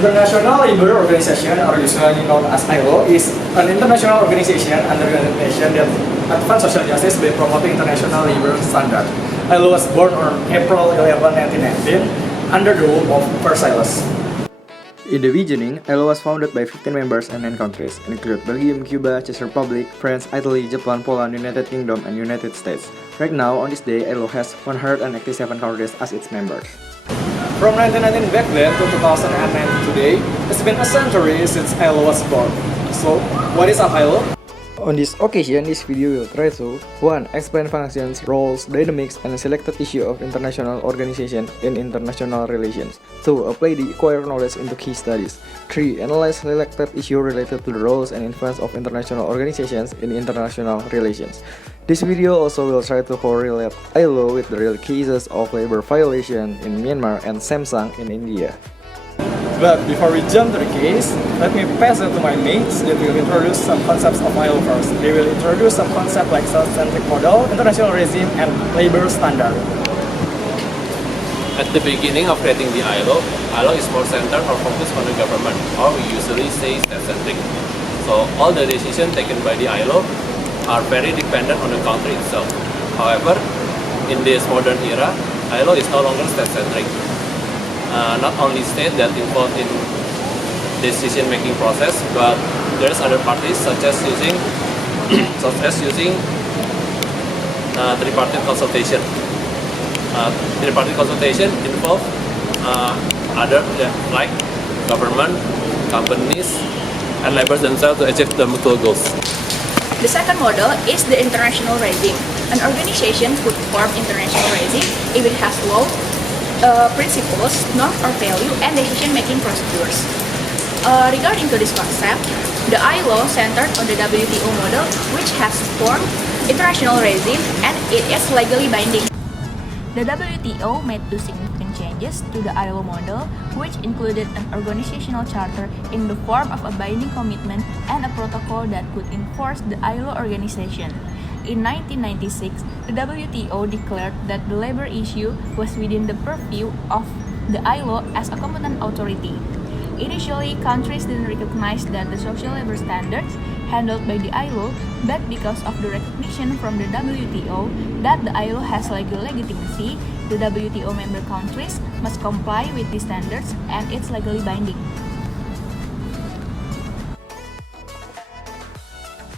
International Labour Organization, or usually known as ILO, is an international organization under the United Nations that advances social justice by promoting international labor standards. ILO was born on April 11, 1919, under the rule of Versailles. In the beginning, ILO was founded by 15 members and 9 countries, including Belgium, Cuba, Czech Republic, France, Italy, Japan, Poland, United Kingdom, and United States. Right now, on this day, ILO has 187 countries as its members. From 1919 back then to 2009 today, it's been a century since ILO was born. So, what is an ILO? On this occasion, this video will try to 1. Explain functions, roles, dynamics, and selected issue of international organization in international relations. 2. Apply the acquired knowledge into key studies. 3. Analyze selected issue related to the roles and influence of international organizations in international relations. This video also will try to correlate ILO with the real cases of labor violation in Myanmar and Samsung in India. But before we jump to the case, let me pass it to my mates that will introduce some concepts of ILO first. They will introduce some concepts like self-centric model, international regime, and labor standard. At the beginning of creating the ILO is more centered or focused on the government, or we usually say state-centric. So all the decisions taken by the ILO are very dependent on the country itself. However, in this modern era, ILO is no longer state-centric. Not only state that involved in decision-making process, but there's other parties such as using tripartite consultation. Tripartite consultation involve other like government, companies, and labor themselves to achieve the mutual goals. The second model is the international regime. An organization could form international regime if it has law, principles, norms or value, and decision-making procedures. Regarding to this concept, the ILO centered on the WTO model, which has formed international regime and it is legally binding. The WTO made 2 significant changes to the ILO model, which included an organizational charter in the form of a binding commitment and a protocol that could enforce the ILO organization. In 1996, the WTO declared that the labor issue was within the purview of the ILO as a competent authority. Initially, countries didn't recognize that the social labor standards handled by the ILO, but because of the recognition from the WTO that the ILO has legal legitimacy, the WTO member countries must comply with these standards and it's legally binding.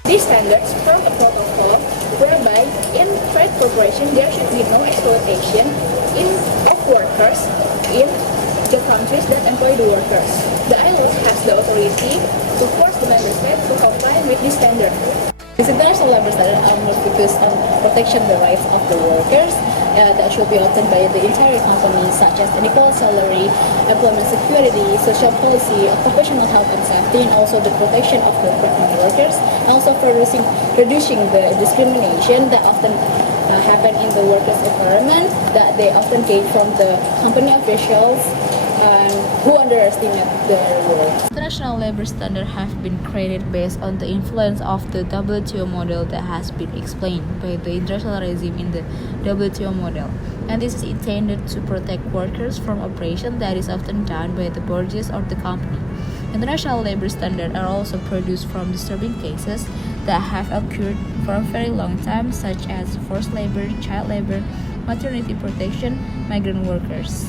These standards form a protocol whereby in trade cooperation there should be no exploitation of workers in the countries that employ the workers. The ILO has the authority to force the member states to comply with this standard. These international labor standards are more focused on protection the rights of the workers that should be obtained by the entire company, such as an equal salary, employment security, social policy, occupational health and safety, and also the protection of the pregnant workers, and also for reducing the discrimination that often happen in the workers' environment that they often get from the company officials who underestimate their work. International labor standards have been created based on the influence of the WTO model that has been explained by the international regime in the WTO model, and this is intended to protect workers from oppression that is often done by the bosses of the company. International labor standards are also produced from disturbing cases that have occurred for a very long time, such as forced labor, child labor, maternity protection, migrant workers.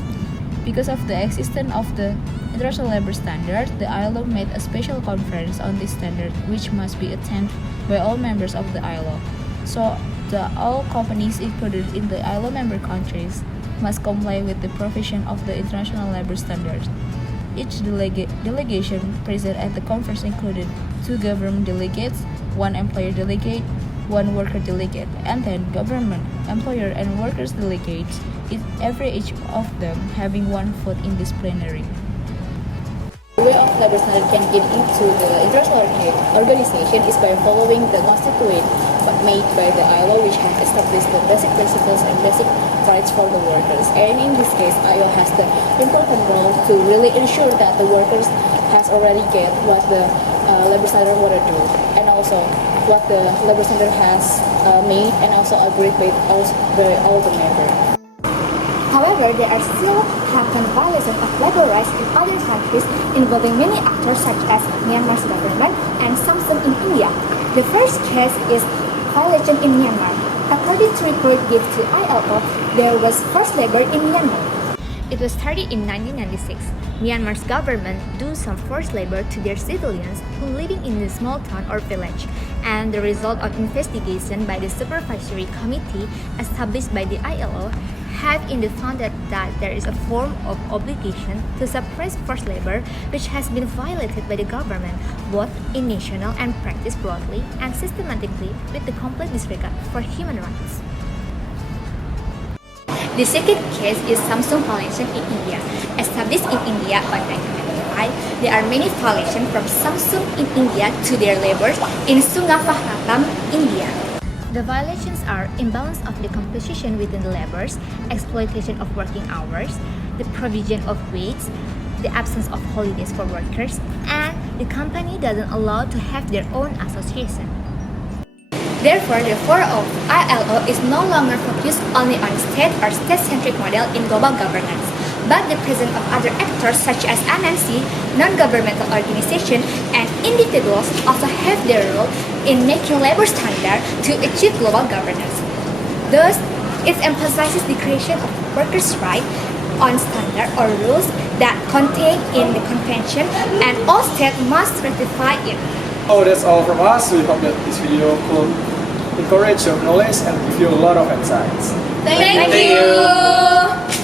Because of the existence of the international labor standard, the ILO made a special conference on this standard, which must be attended by all members of the ILO. So, all companies included in the ILO member countries must comply with the provision of the international labor standard. Each delegation present at the conference included 2 government delegates, 1 employer delegate, 1 worker delegate, and then government, employer, and workers delegates, each of them having 1 vote in this plenary. The way of labor standard can get into the international organization is by following the constituent made by the ILO, which has established the basic principles and basic rights for the workers. And in this case, ILO has the important role to really ensure that the workers has already get what the labor standard want to do, and also what the labor standard has made and also agreed by all the members. However, However, there are still happen violations of labor rights in other countries involving many actors such as Myanmar's government and Samsung in India. The first case is violation in Myanmar. According to report given to ILO, there was forced labor in Myanmar. It was started in 1996. Myanmar's government do some forced labor to their civilians who living in a small town or village, and the result of investigation by the supervisory committee established by the ILO have found that there is a form of obligation to suppress forced labor which has been violated by the government both in national and practiced broadly and systematically with the complete disregard for human rights. The second case is Samsung violation in India. Established in India on 1995, there are many violations from Samsung in India to their laborers in Sungavaharatam, India. The violations are imbalance of the composition within the laborers, exploitation of working hours, the provision of wage, the absence of holidays for workers, and the company doesn't allow to have their own association. Therefore, the forum of ILO is no longer focused only on state or state-centric model in global governance, but the presence of other actors such as MNC, non-governmental organizations, and individuals also have their role in making labor standards to achieve global governance. Thus, it emphasizes the creation of workers' rights on standards or rules that contained in the convention, and all states must ratify it. Oh, that's all from us. We hope that this video could encourage your knowledge and give you a lot of insights. Thank you.